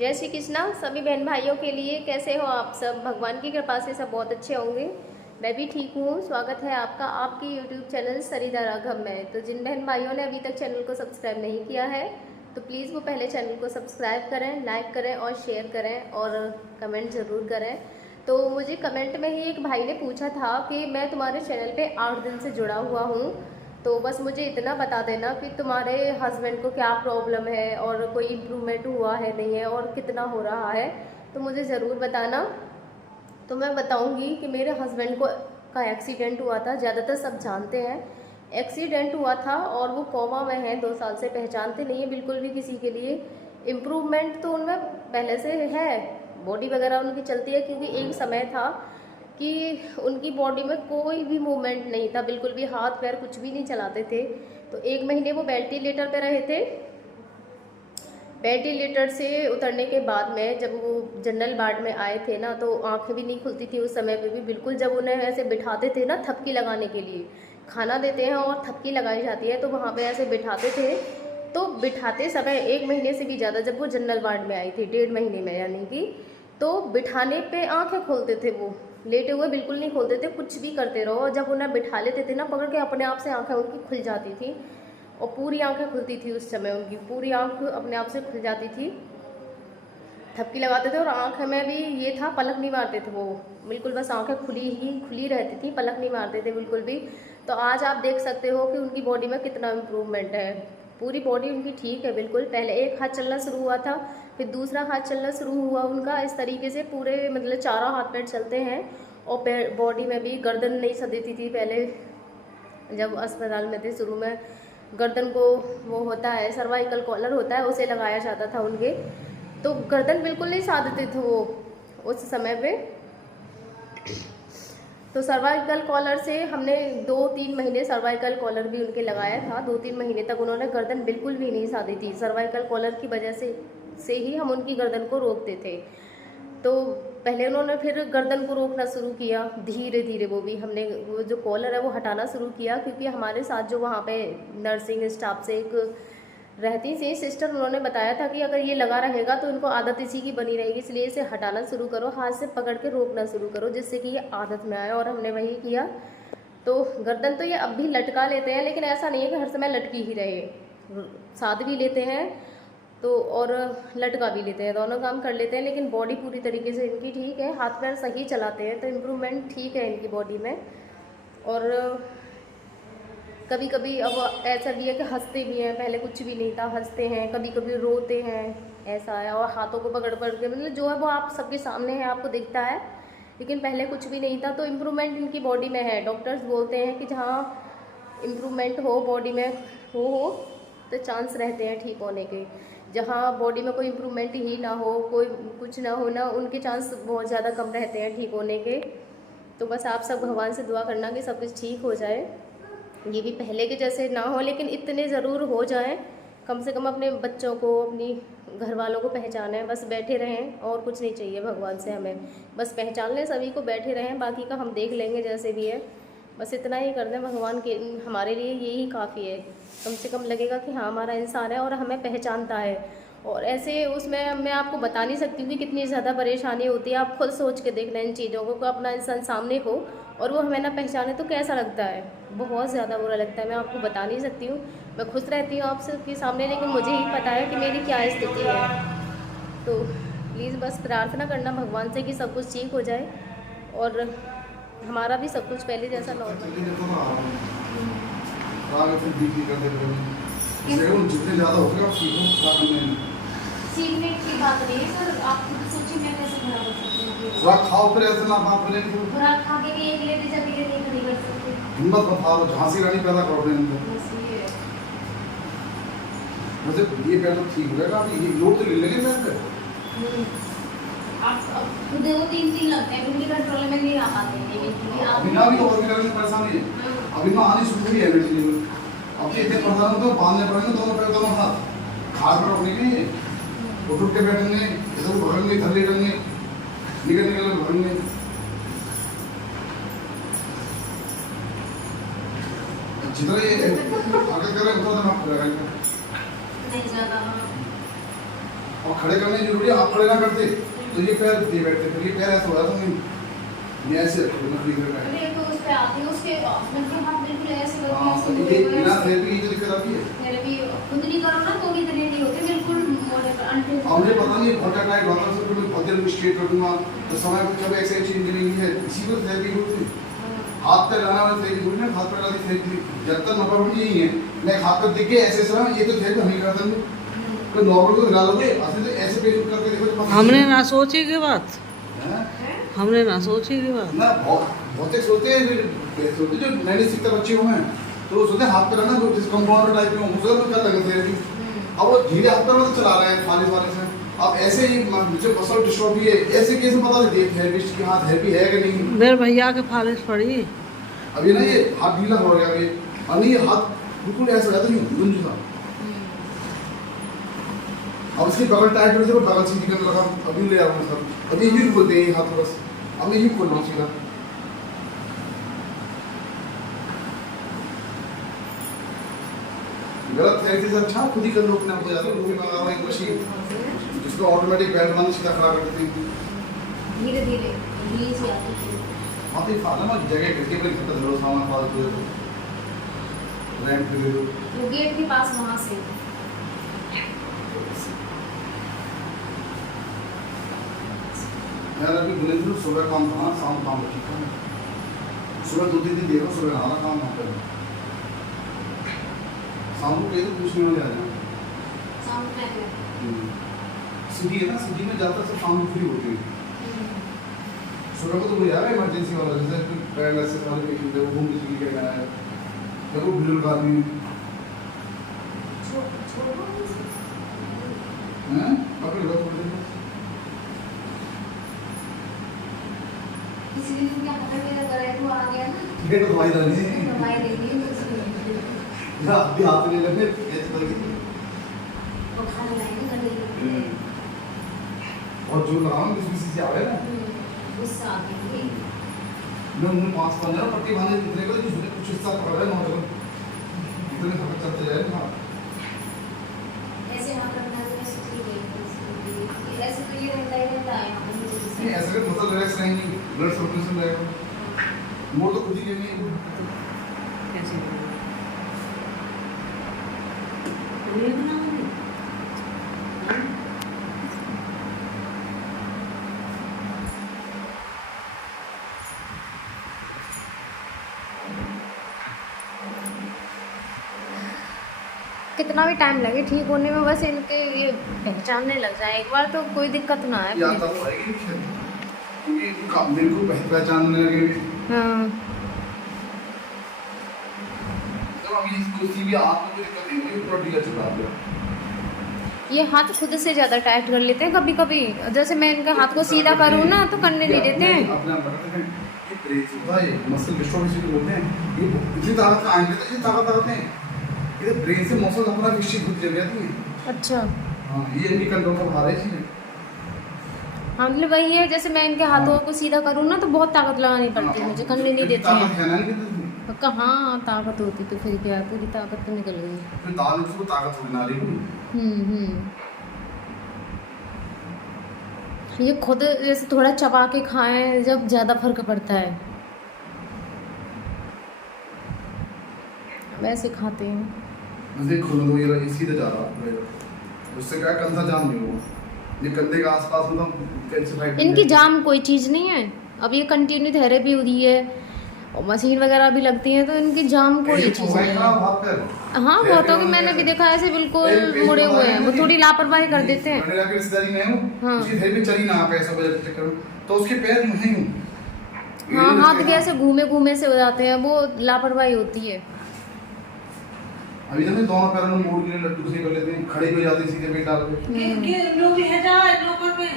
जय श्री कृष्णा सभी बहन भाइयों के लिए। कैसे हो आप सब? भगवान की कृपा से सब बहुत अच्छे होंगे। मैं भी ठीक हूँ। स्वागत है आपका आपकी यूट्यूब चैनल सरिता राघव में। तो जिन बहन भाइयों ने अभी तक चैनल को सब्सक्राइब नहीं किया है तो प्लीज़ वो पहले चैनल को सब्सक्राइब करें, लाइक करें और शेयर करें और कमेंट ज़रूर करें। तो मुझे कमेंट में ही एक भाई ने पूछा था कि मैं तुम्हारे चैनल पे 8 दिन से जुड़ा हुआ हूँ, तो बस मुझे इतना बता देना कि तुम्हारे हस्बैंड को क्या प्रॉब्लम है और कोई इम्प्रूवमेंट हुआ है नहीं है और कितना हो रहा है, तो मुझे ज़रूर बताना। तो मैं बताऊंगी कि मेरे हस्बैंड को का एक्सीडेंट हुआ था। ज़्यादातर सब जानते हैं एक्सीडेंट हुआ था और वो कोमा में है 2 साल से, पहचानते नहीं है बिल्कुल भी किसी के लिए। इम्प्रूवमेंट तो उनमें पहले से है, बॉडी वगैरह उनकी चलती है, क्योंकि एक समय था कि उनकी बॉडी में कोई भी मूवमेंट नहीं था, बिल्कुल भी हाथ पैर कुछ भी नहीं चलाते थे। तो 1 महीने वो वेंटिलेटर पे रहे थे। वेंटिलेटर से उतरने के बाद में जब वो जनरल वार्ड में आए थे ना, तो आंखें भी नहीं खुलती थी उस समय पे भी बिल्कुल। जब उन्हें ऐसे बिठाते थे ना थपकी लगाने के लिए, खाना देते हैं और थपकी लगाई जाती है, तो वहाँ पे ऐसे बिठाते थे। तो बिठाते समय 1 महीने से भी ज़्यादा जब वो जनरल वार्ड में आई थी, 1.5 महीने में यानी कि, तो बिठाने पे आंखें खोलते थे, वो लेटे हुए बिल्कुल नहीं खोलते थे, कुछ भी करते रहो। और जब उन्हें बिठा लेते थे ना पकड़ के, अपने आप से आंखें उनकी खुल जाती थी और पूरी आंखें खुलती थी। उस समय उनकी पूरी आंख अपने आप से खुल जाती थी, थपकी लगाते थे। और आंख में भी ये था, पलक नहीं मारते थे वो, बिल्कुल बस आंखें खुली रहती थी, पलक नहीं मारते थे बिल्कुल भी। तो आज आप देख सकते हो कि उनकी बॉडी में कितना इम्प्रूवमेंट है। पूरी बॉडी उनकी ठीक है बिल्कुल। पहले एक हाथ चलना शुरू हुआ था, फिर दूसरा हाथ चलना शुरू हुआ उनका। इस तरीके से पूरे मतलब चारों हाथ पैर चलते हैं। और बॉडी में भी गर्दन नहीं सदेती थी पहले, जब अस्पताल में थे शुरू में। गर्दन को वो होता है सर्वाइकल कॉलर होता है, उसे लगाया जाता था उनके, तो गर्दन बिल्कुल नहीं साधते थे वो उस समय पे। तो सर्वाइकल कॉलर से हमने 2-3 महीने सर्वाइकल कॉलर भी उनके लगाया था। 2-3 महीने तक उन्होंने गर्दन बिल्कुल भी नहीं साधी थी। सर्वाइकल कॉलर की वजह से ही हम उनकी गर्दन को रोकते थे। तो पहले उन्होंने फिर गर्दन को रोकना शुरू किया धीरे धीरे। वो भी हमने वो जो कॉलर है वो हटाना शुरू किया, क्योंकि हमारे साथ जो वहाँ पे नर्सिंग स्टाफ से एक रहती थी सिस्टर, उन्होंने बताया था कि अगर ये लगा रहेगा तो इनको आदत इसी की बनी रहेगी, इसलिए इसे हटाना शुरू करो, हाथ से पकड़ के रोकना शुरू करो, जिससे कि ये आदत में आए। और हमने वही किया। तो गर्दन तो ये अब भी लटका लेते हैं, लेकिन ऐसा नहीं है कि हर समय लटकी ही रहे, साध भी लेते हैं तो और लटका भी लेते हैं, दोनों काम कर लेते हैं। लेकिन बॉडी पूरी तरीके से इनकी ठीक है, हाथ पैर सही चलाते हैं, तो इम्प्रूवमेंट ठीक है इनकी बॉडी में। और कभी कभी अब ऐसा भी है कि हंसते भी हैं, पहले कुछ भी नहीं था, हंसते हैं, कभी कभी रोते हैं, ऐसा है। और हाथों को पकड़ पकड़ के मतलब जो है वो आप सबके सामने है, आपको दिखता है, लेकिन पहले कुछ भी नहीं था। तो इम्प्रूवमेंट इनकी बॉडी में है। डॉक्टर्स बोलते हैं कि जहाँ इम्प्रूवमेंट हो बॉडी में हो तो चांस रहते हैं ठीक होने के। जहाँ बॉडी में कोई इम्प्रूवमेंट ही ना हो, कोई कुछ ना हो ना, उनके चांस बहुत ज़्यादा कम रहते हैं ठीक होने के। तो बस आप सब भगवान से दुआ करना कि सब कुछ ठीक हो जाए, ये भी पहले के जैसे ना हो, लेकिन इतने ज़रूर हो जाएं, कम से कम अपने बच्चों को, अपनी घर वालों को पहचानें, बस बैठे रहें और कुछ नहीं चाहिए भगवान से हमें। बस पहचान लें सभी को, बैठे रहें, बाकी का हम देख लेंगे जैसे भी है। बस इतना ही कर दें, भगवान के हमारे लिए यही काफ़ी है। कम से कम लगेगा कि हाँ हमारा इंसान है और हमें पहचानता है। और ऐसे उसमें मैं आपको बता नहीं सकती हूँ कि कितनी ज़्यादा परेशानी होती है। आप खुद सोच के देख लें इन चीज़ों को, अपना इंसान सामने हो और वो हमें ना पहचाने तो कैसा लगता है, बहुत ज़्यादा बुरा लगता है। मैं आपको बता नहीं सकती हूँ। मैं खुश रहती हूँ आप सबके सामने, लेकिन मुझे ही पता है कि मेरी क्या स्थिति है। तो प्लीज़ बस प्रार्थना करना भगवान से कि सब कुछ ठीक हो जाए और हमारा भी सब कुछ पहले जैसा नॉर्मल। सीखने की बात नहीं है सर, आप खुद सोचिए मैं कैसे खड़ा कर सकती हूँ। खुराक खाओ फिर ऐसे ना अपने खुराक खा के भी एक लेडी जब ये नहीं खड़ी कर सकते। हिम्मत बताओ, झांसी रानी पैदा करो अपने अंदर। मुझे ये पैदा ठीक हो गया, ये लोड तो ले लेंगे मैं पे। आप अब खुद वो 3 लगते हैं, उनके कंट्रोल में नहीं आ पाते हैं। अभी ना भी और भी करने परेशानी है, अभी ना आनी शुरू हुई है एनर्जी लेवल। अब ये इतने परेशान हो तो बांधने पड़ेंगे दोनों पैर दोनों हाथ, खाट पर रखने के लिए उठ के बैठेंगे, इधर भगेंगे, इधर लेटेंगे, निकल भगेंगे। जितना ये आगे करें उतना हम करेंगे। नहीं ज़्यादा और खड़े करने की जरूरी है, आप खड़े ना करते तो ये पैर दिए बैठते, फिर ये पैर ऐसा हो जाता नहीं, ये ऐसे रखो ना फ्री करके। अरे तो उस पे आती है उसके मतलब हाथ बिल्कुल ऐसे करके हाँ ऐसे तो मुड़े ये हुए हैं बिना उसके। थेरेपी की तो दिक्कत आती है। मेरे भी खुद नहीं करो ना तो भी इतने नहीं होते बिल्कुल मोड़े पर अंटे। और मुझे पता नहीं घोटा टाइट होता है, तो मैं पद्धति में स्ट्रेट रखूंगा तो समय पर कभी ऐसे चीज मिलेगी है, इसी को थेरेपी बोलते हैं। हाथ पे लाना वाली थेरेपी बोलते हैं, हाथ पे लाने थेरेपी जब तक नफा बन यही है, मैं हाथ पे दिख के ऐसे ऐसे ये तो थेरेपी हम ही करते हैं। कोई नॉर्मल को हिला लोगे, असली तो ऐसे पेश करके देखो तो हमने ना सोची की बात, हैं? हमने ना सोची की बात। ना बहुत एक सोचते हैं, फिर सोचते जो नए नए सीखते बच्चे हुए हैं तो वो सोचते हैं हाथ पे लाना जो जिस कंपाउंडर टाइप में हो उसको कर लगे थेरेपी। अब वो धीरे हाथ पे मतलब चला रहे हैं फालिस वाले से। अब ऐसे ही मुझे मसल डिस्ट्रॉफी है, ऐसे केस में पता चलती है थेरेपिस्ट की हाँ थेरेपी है कि नहीं। मेरे भैया के फालिश पड़ी, अभी ना ये हाथ ढीला हो गया अभी, और नहीं ये हाथ बिल्कुल ऐसा हो जाता नहीं गुंज था। अब इसकी बगल टाइट हो जाती है, बगल सीधी करने लगा, अभी ले आऊंगा सर, अभी यूं खोलते हैं ये हाथ बस, अब यूं खोल लो सीधा। गलत थेरेपी से अच्छा खुद ही कर लो अपने आप को, ज्यादा लोग लगा रहे हैं मशीन जिसको ऑटोमेटिक बेल्ट बंद सीधा खड़ा कर देते हैं। धीरे धीरे धीरे से आती है। हाँ तो ये फालतू ना जगह करके फिर खत्म करो सामान फालतू है रैंप पे दे दो। वो गेट के पास वहाँ से यार अभी बोले थे सुबह काम था ना, शाम काम ठीक है, सुबह 2-3 दिन देखो, सुबह नहाना काम ना करो, शाम को कहीं तो पूछने वाले आ जाए। सामने सिटी है ना, सिटी में ज़्यादातर सब शाम को फ्री होती है। सुबह को तो कोई यार इमरजेंसी वाला जैसे पैरालिसिस वाले पेशेंट है वो घूम के चली गया है, या कोई बुजुर्ग आदमी हैं पकड़ लो थोड़ी देर। किसी दिन क्या पता मेरा गला तो आ गया ना, ये तो दवाई डालनी है दवाई दे दी उसने या अभी हाथ में ले लेंगे ऐसे करके वो खा लाएंगे गले और जो लगाऊं किसी से आवे ना गुस्सा आ गई। मैं उन्हें 5-15 पट्टी बांधे इतने को कुछ हिस्सा पकड़ रहा है ना, मतलब इतने खबर चलते जाए ना ऐसे हाथ रखना तो ऐसे ठीक है, ऐसे तो ये रहता ही रहता है यहाँ पे नीचे नहीं ऐसे कर मतलब रिलैक्स रहेंगे, ब्लड सर्कुलेशन रहेगा, मोड़ तो खुद ही लेंगे। कैसे ये बनाओगे? हाँ? कितना भी टाइम लगे ठीक होने में, बस इनके ये पहचानने लग जाए एक बार तो कोई दिक्कत ना है। या तो आएगी क्योंकि मेरे को पहचानने लगे। हाँ तो अभी किसी भी हाथ में कोई दिक्कत नहीं होगी, पूरा ढीला चला गया। ये हाथ खुद से ज़्यादा टाइट कर लेते हैं कभी कभी, जैसे मैं इनके हाथ को सीधा करूँ ना तो करने नहीं देते हैं। अपने आप बताते हैं ये ब्रेक होता है, मसल डिस्ट्रॉफी बोलते हैं, ये इतनी ताकत का आएंगे तो ये ताकत आते हैं, ये ब्रेन से मसल अपना विकसित होती जग जाती है। अच्छा हाँ ये इनकी कंट्रोल का बाहर है इसलिए। हाँ मतलब वही है, जैसे मैं इनके हाथों को सीधा करूँ ना तो बहुत ताकत लगानी पड़ती है मुझे, करने नहीं देते ताकत हैं। है ना इनकी, कहाँ ताकत होती तो फिर क्या, पूरी ताकत तो निकल गई। फिर दाल उसको ताकत होगी नारी को। ये खुद जैसे थोड़ा चबा के खाएं जब ज़्यादा फर्क पड़ता है, वैसे खाते हैं। देखो लो ये सीधे जा रहा है, उससे क्या कंधा जाम नहीं हुआ, ये कंधे के आसपास मतलब कैल्शिफाइड इनकी जाम कोई चीज़ नहीं है, अब ये कंटिन्यू थेरेपी हो रही है और मशीन वगैरह भी लगती है तो इनकी जाम कोई चीज़ नहीं है। हाँ बहुतों की मैंने भी देखा ऐसे बिल्कुल मुड़े हुए हैं, वो थोड़ी लापरवाही कर देते हैं। मैंने रिश्तेदारी में हूँ, हाँ। उसकी थेरेपी चली ना पैसा बजट के चक्कर में, तो उसके पैर नहीं हूँ। हाँ हाथ भी ऐसे घूमे घूमे से हो जाते हैं, वो लापरवाही होती है। अभी जब दोनों पैरों में मोड़ के लड्डू से कर लेते हैं, खड़े हो जाते हैं सीधे पेट डाल के। लोग है जा नौकर में,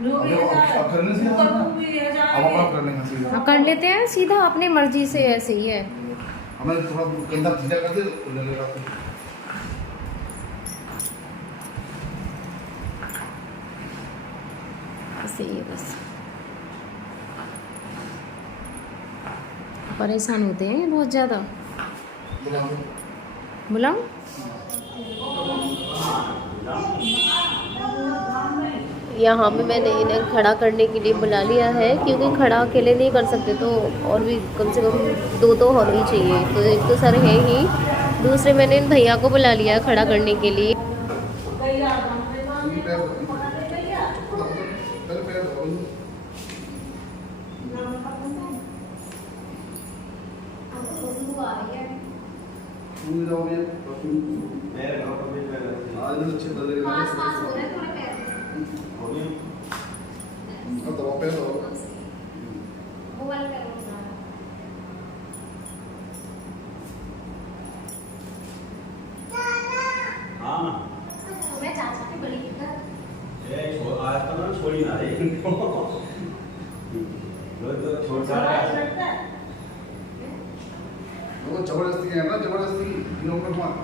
लोग है जा अब करने से नौकर में भी है जा, अब आप करने का सीधा हाँ कर लेते हैं सीधा अपनी मर्जी से, ऐसे ही है। हमें थोड़ा गंदा सीधा कर दे तो ले लेगा। ऐसे ही है बस, परेशान होते हैं बहुत ज़्यादा। बुलाऊं? यहाँ पे मैंने इन्हें खड़ा करने के लिए बुला लिया है, क्योंकि खड़ा अकेले नहीं कर सकते, तो और भी कम से कम दो तो होने ही चाहिए। तो एक तो सर है ही, दूसरे मैंने इन भैया को बुला लिया है खड़ा करने के लिए। भैया हमारे सामने पैर धो। पकड़ ले भैया पहले पैर धो। स्कूल जाओगे आज में अच्छे बदले के दवा पैर धो। छोड़ी ना रे छोड़ लगता है वो जबरदस्ती है ना, जबरदस्ती इन लोगों में मार।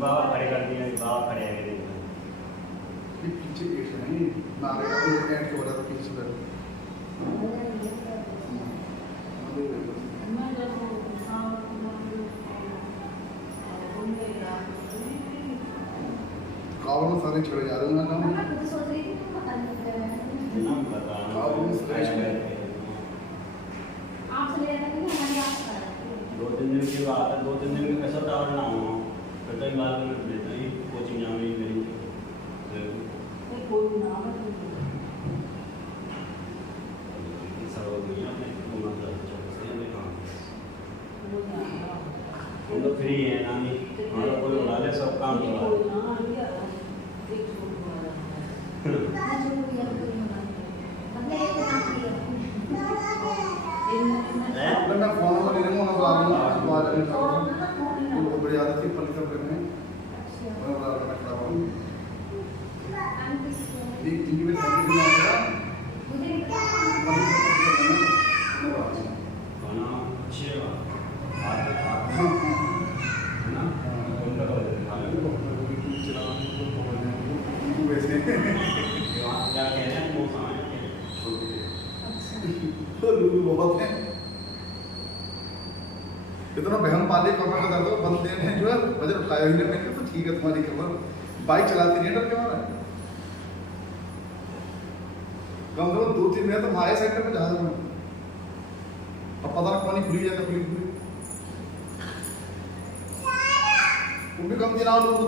बाबा खड़े कर दिए, बाबा खड़े आगे देखो ये पीछे बैठ रहे हैं ना, रे अपने ऐड के बता तो पीछे बैठ। मैं जब कावड़ में सारे छड़े जा रहे हैं ना काम। नाम बता कावड़ में सारे छड़े। दो तीन दिन की बात है, 2-3 दिन में कैसा टावर ना हो फिर तो बाद में देता ही कोचिंग जाने मेरी कोई नाम सब दुनिया में मतलब चलते हैं काम हम तो फ्री है नानी, हमारा कोई बुला ले सब काम करवा मैं फोन में ले लूंगा ना, बात नहीं कर रहा हूं। वो बड़ी आदत थी पल कर रखने मैं बता रहा खड़ा हूं। एक दिन में फैमिली में आया खाना अच्छे है ना उनका वैसे क्या कह रहे हैं मौसम है तो लूलू बहुत है। इतना बहन पाले कमर का दर्द बंदे ने जो है वजन उठाया ही नहीं। मैंने तो ठीक है तुम्हारी कमर, बाइक चलाती नहीं डर के मारा। कम से कम 2-3 महीने तो हमारे सेंटर में जहाज में अब पता ना कौन खुली जाता खुली खुली तुम भी कम दिन आओ लोग तो